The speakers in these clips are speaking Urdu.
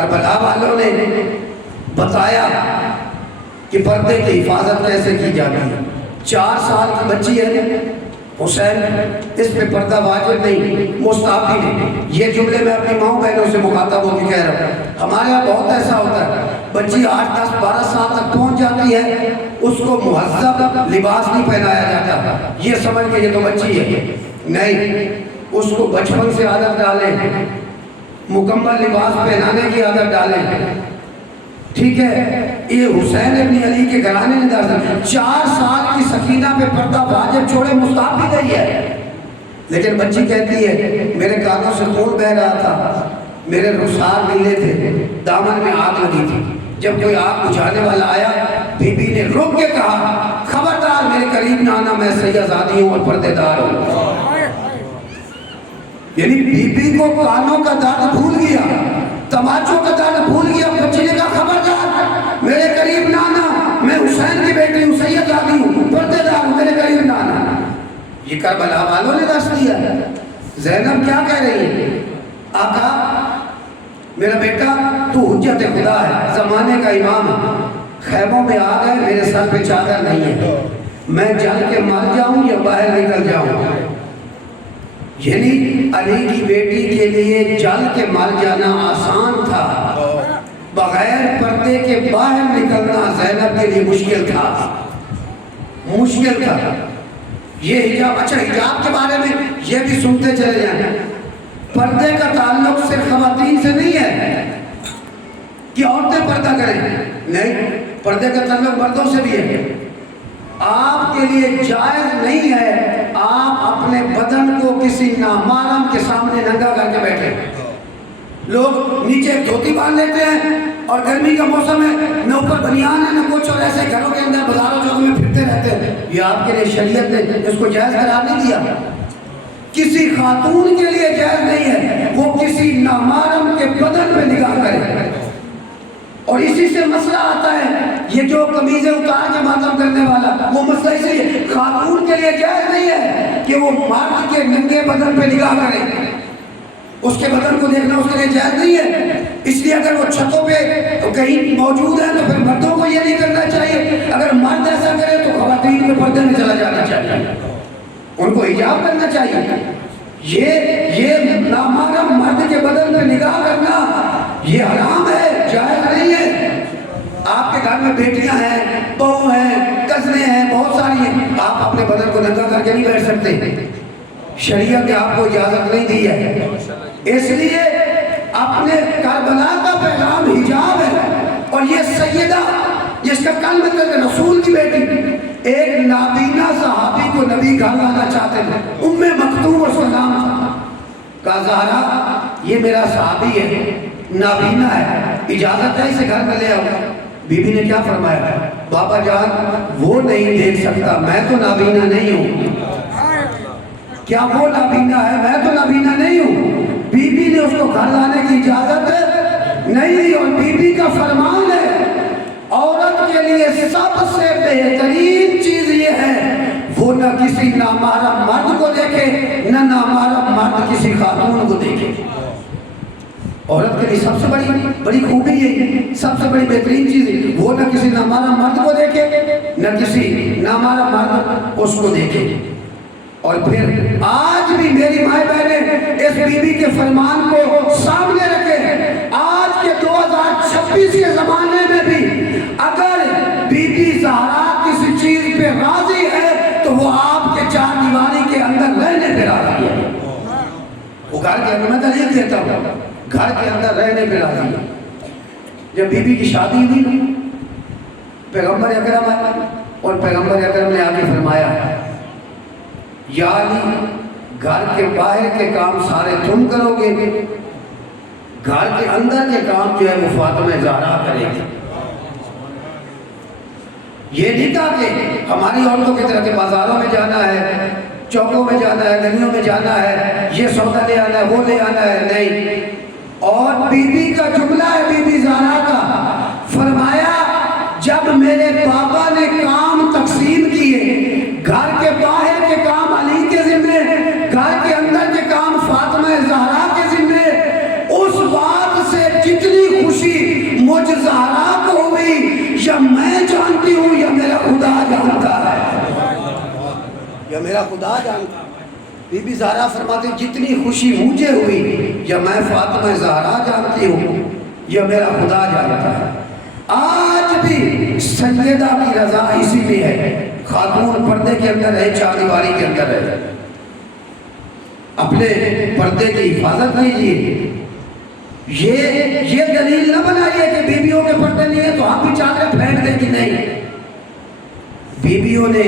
کربلا والوں نے بتایا کہ پردے کی حفاظت کیسے کی جاتی ہے۔ 4 سال کی بچی ہے حسین، اس پہ پردہ واجب نہیں، مستحب ہے۔ یہ جملے میں اپنی ماؤں بہنوں سے مخاطب ہو کے کہہ رہا ہوں۔ ہمارے یہاں بہت ایسا ہوتا ہے، بچی 8، 10، 12 سال تک پہنچ جاتی ہے، اس کو مہذب لباس نہیں پہنایا جاتا، یہ سمجھ کے یہ تو بچی ہے۔ نہیں، اس کو بچپن سے عادت ڈالیں، مکمل لباس پہنانے کی عادت ڈالیں، ٹھیک ہے۔ یہ حسین ابن علی کے گھرانے نے دیا 4 سال کی سکینہ پہ پردہ واجب چھوڑے، مستحب بھی گئی ہے، لیکن بچی کہتی ہے میرے کانوں سے خون بہ رہا تھا، میرے رخسار نیلے تھے، دامن میں آگ لگی تھی، جب کوئی آگ بجھانے والا آیا بی بی نے روک کے کہا خبردار میرے قریب نہ آنا، میں سیدزادی ہوں اور پردے دار ہوں۔ یعنی بی بی کو کانوں کا درد بھول گیا، تماچوں کا درد بھول گیا، بچے نے کہا خبردار میرے قریب نہ آنا، میں حسین کی بیٹی ہوں، سیدزادی ہوں، پردے دار ہوں، میرے قریب نہ آنا۔ یہ کربلا والوں نے دس دیا۔ زینب کیا کہہ رہی ہے؟ آقا میرا بیٹا تو حجت خدا ہے، زمانے کا امام ہے، خیموں میں آ گئے، میرے سر پہ چادر نہیں ہے، میں جل کے مر جاؤں یا باہر نکل جاؤں؟ یعنی علی کی بیٹی کے لیے جل کے مر جانا آسان تھا، بغیر پردے کے باہر نکلنا زینب کے لیے مشکل تھا، مشکل تھا۔ یہ حجاب، اچھا حجاب کے بارے میں یہ بھی سنتے چلے جائیں، پردے کا تعلق صرف خواتین سے نہیں ہے کہ عورتیں پردہ کریں، نہیں، پردے کا تعلق مردوں سے بھی ہے۔ آپ کے لیے جائز نہیں ہے آپ اپنے بدن کو کسی نامحرم کے سامنے ننگا کر کے بیٹھے۔ لوگ نیچے دھوتی باندھ لیتے ہیں اور گرمی کا موسم ہے، نہ اوپر بنیان ہے نہ کچھ، اور ایسے گھروں کے اندر بازاروں چوکوں میں پھرتے رہتے ہیں۔ یہ آپ کے لیے شریعت نے اس کو جائز قرار نہیں دیا، کسی خاتون کے لیے جائز نہیں ہے وہ کسی نامحرم کے بدن پہ نگاہ کرے۔ اور اسی سے مسئلہ آتا ہے، یہ جو قمیضیں اتار کے ماتم کرنے والا، وہ مسئلہ اسی لیے خاتون کے لیے جائز نہیں ہے کہ وہ مرد کے ننگے بدن پہ نگاہ کرے، اس کے بدن کو دیکھنا اس کے لیے جائز نہیں ہے۔ اس لیے اگر وہ چھتوں پہ کہیں موجود ہیں تو پھر مردوں کو یہ نہیں کرنا چاہیے، اگر مرد ایسا کرے تو خواتین کے پردے میں چلا جانا چاہیے، ان کو حجاب کرنا چاہیے۔ یہ نامحرم مرد کے بدن پہ نگاہ کرنا یہ حرام ہے، جائز نہیں ہے۔ آپ کے گھر میں بیٹیاں ہیں، بہو ہیں، کزنیں ہیں، بہت ساری ہیں، آپ اپنے بدن کو ننگا کر کے نہیں بیٹھ سکتے، شریعت نے آپ کو اجازت نہیں دی ہے۔ اس لیے اپنے کربلا کا پیغام حجاب ہے۔ اور یہ سیدہ جس کا کلمہ رسول کی بیٹی، ایک نابینا صحابی کو نبی گھر لانا چاہتے تھے، ام مکتوم اس کا نام تھا، کہا زہرا یہ میرا صحابی ہے، نابینا ہے، اجازت ہے اسے گھر میں لے آؤ۔ بی بی نے کیا فرمایا؟ بابا جان وہ نہیں دیکھ سکتا، میں تو نابینا نہیں ہوں۔ کیا وہ نابینا ہے؟ میں تو نابینا نہیں ہوں۔ بی بی نے اس کو گھر لانے کی اجازت نہیں دی، اور بی بی کا فرمان ہے عورت کے لیے سب سے بہترین چیز یہ ہے وہ نہ کسی نامحرم مرد کو دیکھے، نہ نامحرم مرد کسی خاتون کو دیکھے۔ عورت کے لیے سب سے بڑی خوبی ہے، سب سے بڑی بہترین چیز ہے وہ نہ کسی نامحرم مرد کو دیکھے، نہ کسی نامحرم مرد اس کو دیکھے۔ اور پھر آج بھی میری مائیں بہنیں اس بی بی کے فرمان کو سامنے رکھے، آج کے 2026 کے زمانے میں بھی اگر بی بی زہرا کسی چیز پہ راضی ہے تو وہ آپ کے 4 دیواری کے اندر رہنے پہ راضی ہے۔ وہ گھر کے اندر، میں دلیل دیتا ہوں، گھر کے اندر رہنے پہ راضی ہے۔ جب بی بی کی شادی ہوئی، پیغمبر اکرم آئے اور پیغمبر اکرم نے آ کے فرمایا یا علی گھر کے باہر کے کام سارے تم کرو گے، گھر کے اندر کے کام جو ہے وہ فاطمہ زہرا کرے گی۔ یہ نہیں کہا کہ ہماری عورتوں کی طرح کہ بازاروں میں جانا ہے، چوکوں میں جانا ہے، گلیوں میں جانا ہے، یہ سودا لے آنا ہے، وہ لے آنا ہے، نہیں۔ اور بی بی کا جملہ ہے بی بی زہرا کا، فرمایا جب میرے بابا نے کام تقسیم کیے، گھر کے باہر کے کام علی کے ذمے، گھر کے اندر کے کام فاطمہ زہرا کے ذمے، اس بات سے جتنی خوشی یا میں جانتی ہوں یا میرا خدا جانتا ہے، یا میرا خدا جانتا ہے۔ بی بی زہرا فرماتی جتنی خوشی مجھے ہوئی یا میں فاطمہ زہرا جانتی ہوں یا میرا خدا جانتا ہے۔ آج بھی سیدہ کی رضا اسی میں ہے، خاتون پردے کے اندر ہے، چار دیواری کے اندر ہے، اپنے پردے کی حفاظت کیجیے۔ یہ دلیل نہ بنائیے کہ بیویوں کے پردے نہیں ہیں تو ہم بھی چادریں پھینک دیں کہ نہیں۔ بیویوں نے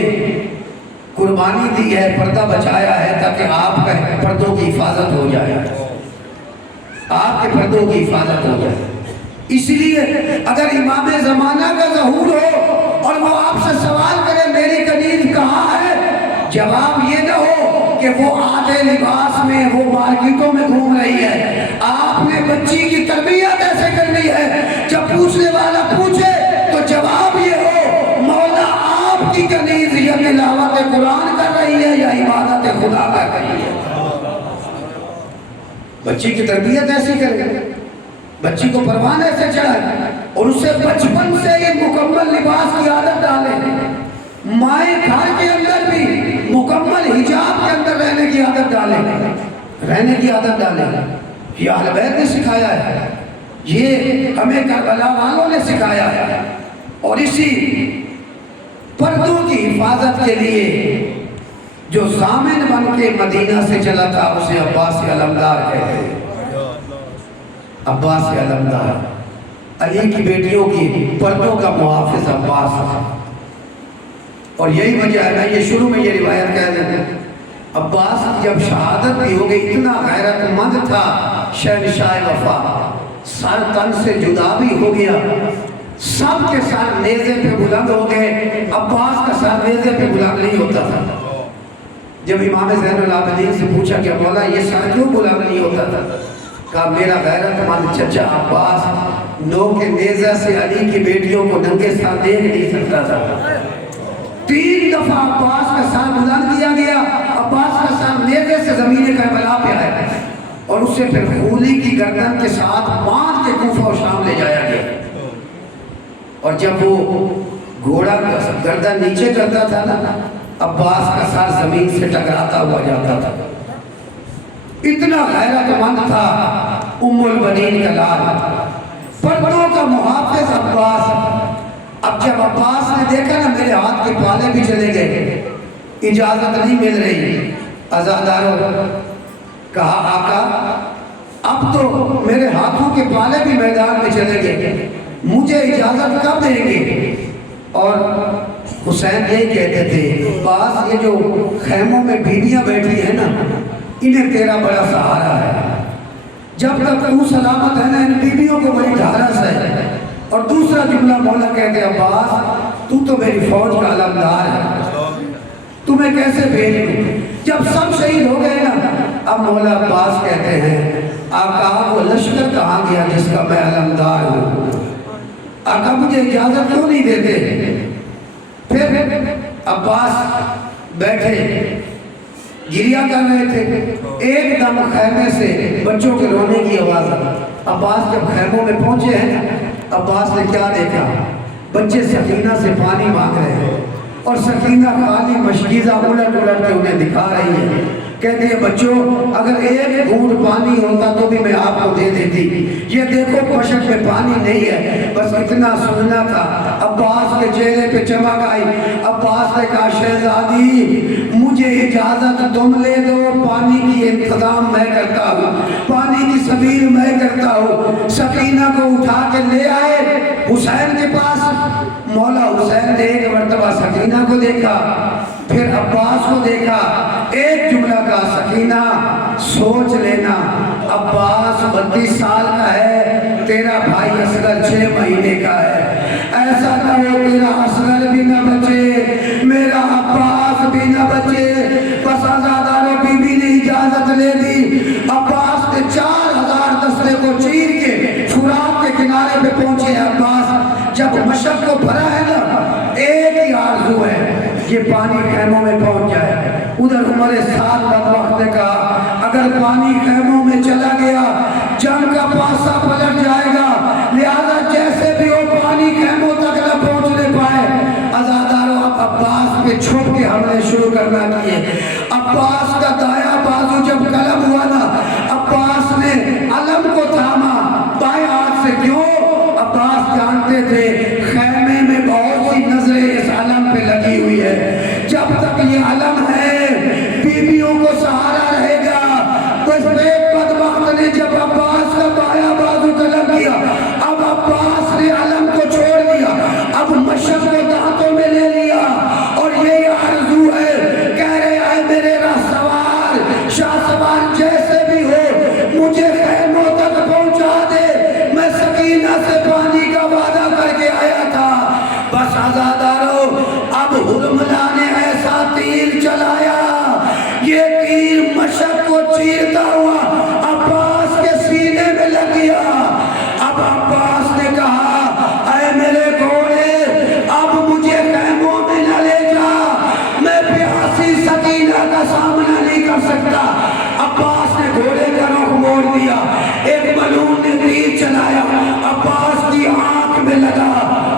قربانی دی ہے، پردہ بچایا ہے تاکہ آپ کے پردوں کی حفاظت ہو جائے، آپ کے پردوں کی حفاظت ہو جائے۔ اس لیے اگر امام زمانہ کا ظہور ہو اور وہ آپ سے سوال کرے میری کنیز کہاں ہے، جواب یہ نہ ہو کہ وہ آدھے لباس میں وہ مارکیٹوں میں گھوم رہی ہے۔ آپ نے بچی کی تربیت ایسے کرنی ہے، جب پوچھنے والا پوچھے تو جواب یہ ہو مولا آپ کی کنیز یا تلاوت قرآن کر رہی ہے یا عبادت خدا کر رہی ہے۔ بچی کی تربیت ایسی کرے، بچی کو پروان ایسے چڑھائے اور اسے بچپن سے ہی مکمل لباس کی عادت ڈالے، مائیں گھر کے اندر بھی مکمل حجاب کے اندر رہنے کی عادت ڈالے۔ یہ اہل بیت نے سکھایا ہے، یہ ہمیں کربلا والوں نے سکھایا ہے۔ اور اسی پردوں کی حفاظت کے لیے جو ضامن بن کے مدینہ سے چلا تھا اسے عباس علمدار کہتے ہیں۔ عباس علمدار علی کی بیٹیوں کی پردوں کا محافظ عباس، اور یہی وجہ ہے میں یہ شروع میں یہ روایت کہہ دوں، عباس جب شہادت بھی ہو گئی اتنا غیرت مند تھا، شہنشاہ وفا، سر تن سے جدا بھی ہو گیا، سب کے سر نیزے پہ بلند ہو گئے، عباس کا سر نیزے پہ بلند نہیں ہوتا تھا۔ جب امام زین العابدین سے پوچھا کہ مولا یہ سر کیوں بلند نہیں ہوتا تھا، کہا میرا غیرت مند چچا عباس نو کے نیزہ سے علی کی بیٹیوں کو ننگے سر دیکھ نہیں سکتا تھا۔ 3 دفعہ عباس کا سر بلند کیا گیا، عباس کا سر نیزے سے زمین کربلا پہ آئے اور اسے پھر خولی کی گردن کے ساتھ باندھ کے کوفہ و شام لے جایا گیا۔ اور جب وہ گھوڑا گردن نیچے کرتا تھا نا، عباس کا سر زمین سے ٹکراتا ہوا جاتا تھا۔ اتنا غیرت مند تھا ام البنین کا لال، پردوں کا محافظ عباس۔ اب جب عباس نے دیکھا نا میرے ہاتھ کے پالے بھی چلے گئے، اجازت نہیں مل رہی، عزاداروں کہا آقا اب تو میرے ہاتھوں کے پالے بھی میدان میں چلے گئے، مجھے اجازت کب دیں گے؟ اور حسین یہی کہتے تھے عباس یہ جو خیموں میں بیویاں بیٹھی ہیں نا انہیں تیرا بڑا سہارا ہے، جب تک تو سلامت ہے نا ان بیویوں کو بڑی ڈھارس ہے۔ اور دوسرا جملہ مولا کہتے ہیں عباس تو میری فوج کا علمدار ہے، تمہیں کیسے بھیج دوں؟ جب سب شہید ہو گئے نا اب مولا عباس کہتے ہیں آقا وہ لشکر کہاں گیا جس کا میں علمدار ہوں، آقا مجھے اجازت کیوں نہیں دیتے؟ پھر عباس بیٹھے گریہ کر رہے تھے، ایک دم خیمے سے بچوں کے رونے کی آواز آئی۔ عباس جب خیموں میں پہنچے ہیں عباس نے کیا دیکھا، بچے سکینہ سے پانی مانگ رہے ہیں اور سکینہ خالی مشکیزہ الٹ الٹ کے انہیں دکھا رہی ہے، کہتے ہیں بچوں اگر ایک گھونٹ پانی ہوتا تو بھی میں آپ کو دے دیتی، یہ دیکھو مشک میں پانی نہیں ہے، بس اتنا سننا تھا۔ عباس کے چہرے پہ چمک آئی، عباس نے کہا شہزادی مجھے اجازت تم لے دو، پانی کی انتظام میں کرتا ہوں، پانی کی سبیل میں کرتا ہوں۔ سکینہ کو اٹھا کے لے آئے حسین کے پاس، مولا حسین نے ایک مرتبہ سکینہ کو دیکھا پھر عباس کو دیکھا، ایک جملہ کا سکینہ سوچ لینا عباس 32 سال کا ہے، تیرا بھائی اصغر 6 مہینے کا ہے، ایسا نہ ہو تیرا اصغر بھی نہ بچے میرا عباس بھی نہ بچے۔ بس عزاداروں بی بی نے اجازت لے دی، عباس نے 4000 دستے کو چیر کے فرات کے کنارے پہ پہنچے۔ عباس جب مشق کو بھرا ہے نا ایک ہی آرزو ہے یہ پانی خیموں میں پہنچ جائے۔ ادھر عمر سعد بدبخت نے کہا اگر پانی خیموں میں چلا گیا جنگ کا پاسا پلٹ جائے گا، لہذا جیسے بھی ہو پانی خیموں تک نہ پہنچ حملے شروع کرنا کیے. عباس کا دایاں بازو جب قلم ہوا نا، عباس نے علم کو تھاما بائیں ہاتھ سے. کیوں؟ عباس جانتے تھے خیمے میں بہت سی نظریں اس علم پہ لگی ہوئی ہے. جب تک یہ علم ہے بیویوں کو سہارا رہے گا. بس ایک بدبخت نے جب عباس کا بایاں بازو قلم کیا، اب عباس نے علم کو چھوڑ دیا، اب مشق کو دانتوں میں لے لیا اور یہی آرزو ہے. کہہ رہے آئے میرے راہ سوار، شاہ سوار جیسے بھی ہو مجھے خیموں تک پہنچا دے. میں سکینہ سے پانی کا وعدہ کر کے آیا تھا. بس آزادارو، اب حرملا نے ایسا تیر چلایا، یہ تیر مشق کو چیرتا ہوا عباس کے سینے میں لگ گیا. اب عباس نے کہا اے میرے گھوڑے اب مجھے خیموں میں نہ لے جا، میں پیاسی سکینہ کا سامنا نہیں کر سکتا. عباس نے گھوڑے کا رخ موڑ دیا. ایک ملعون نے تیر چلایا، عباس کی آنکھ میں لگا.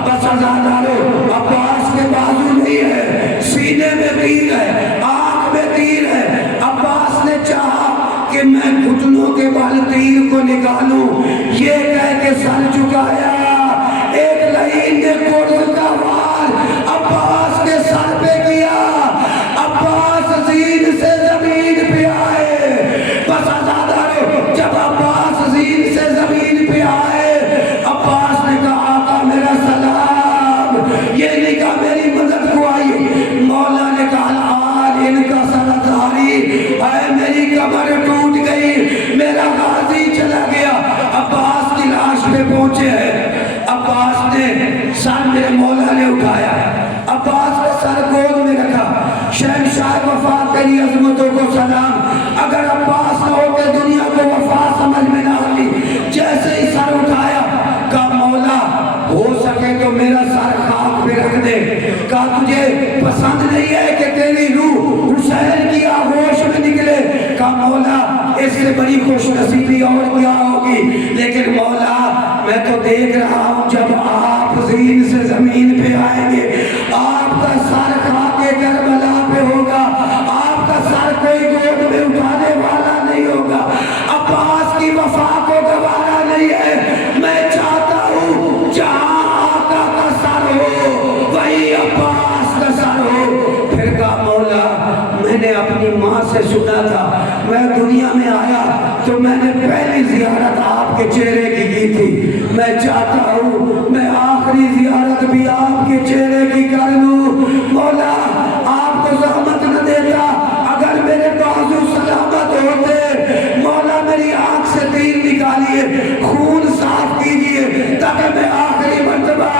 بس آزادارو، عباس کے بازو نہیں ہے، سینے میں تیر ہے، آنکھ میں تیر ہے. عباس نے چاہا کہ میں گھٹنوں کے بال تیر کو نکالوں، یہ کہہ کے سر جھکایا. ایک لعین نے قرض کا وار عباس کے سر پہ کیا. عباس زین سے زمین پہ آئے. بس آزادارو، جب عباس زین سے زمین پہ آئے، عباس نے کہا آقا میرا سلام. یہ نہیں کہا میری مدد کو آئی. مولا نے کہا آج ان کا سرداری اے میری کمر ٹوٹ گئی، میرا غازی چلا گیا. عباس کی لاش پہ پہنچے ہیں. عباس نے سر میرے مولا نے اٹھایا، عباس نے سر گود میں رکھا. شہنشاہ وفا تیری عظمتوں کو سلام. اگر عباس نہ ہوتے دنیا کو وفا سمجھ میں نہ آتی. جیسے ہی سر اٹھایا کہا مولا ہو سکے تو میرا سر خاک پہ رکھ دے. کہا تجھے پسند نہیں ہے کہ تیری روح حسین کی آغوش میں نکلے؟ کہا مولا اس سے بڑی خوش نصیبی اور کیا ہوگی. لیکن مولا میں تو دیکھ رہا ہوں جب آپ زین سے زمین پہ آئیں گے آپ کا سر خاک کربلا پہ ہوگا، آپ کا سر کوئی گود میں اٹھانے والا نہیں ہوگا. عباس کی وفا کو گوارا نہیں ہے. میں چاہتا ہوں جہاں آقا کا سر ہو وہی عباس کا سر ہو. پھر کہا مولا میں نے اپنی ماں سے سنا تھا، میں دنیا میں آیا تو میں نے پہلی زیارت آپ کے چہرے کی تھی. میں چاہتا ہوں میں آخری زیارت بھی آپ کے چہرے کی کر لوں. مولا آپ کو زحمت نہ دیتا، اگر میرے بازو سلامت ہوتے مولا میری آنکھ سے تیر نکالیے، خون صاف کیجئے تاکہ میں آخری مرتبہ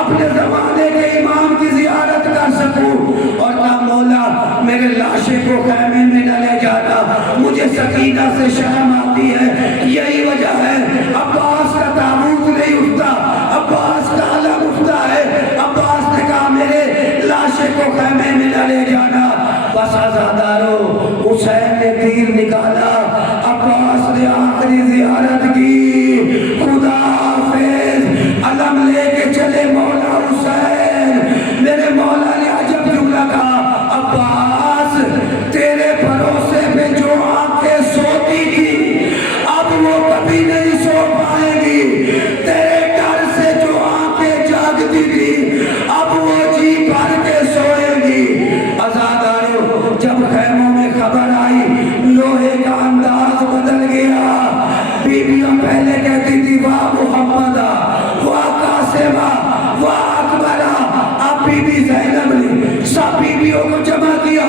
اپنے زمانے کے امام کی زیارت کر سکوں. اور کہا مولا میرے لاشے کو خیمے میں نہ لے جانا، مجھے سکینہ سے شرم آتی ہے. یہی وجہ ہے عباس کا تابوت نہیں اٹھتا، عباس کا علم اٹھتا ہے. عباس نے کہا میرے لاشے کو خیمے میں نہ لے جانا. بس آزادارو، حسین نے تیر نکالا، عباس نے آخری زیارت کی. خدا حافظ. علم لے کے چلے مولا حسین. میرے مولا نے عجب جملہ کہا عباس تیرے بھروسے پہ جو آنکھیں سوتی تھی اب وہ کبھی نہیں سو پائے گی. تیرے ڈر سے جو آنکھیں جاگتی تھی اب وہ جی بھر کے سوئے گی. آزادارو، جب خیموں میں خبر آئی لوہے کا انداز بدل گیا. بیویاں پہلے کہتی تھی واہ محمدہ، واہ قاسمہ، واہ اکبرہ. اب بی بی زینب نے سب بیویوں کو جمع کیا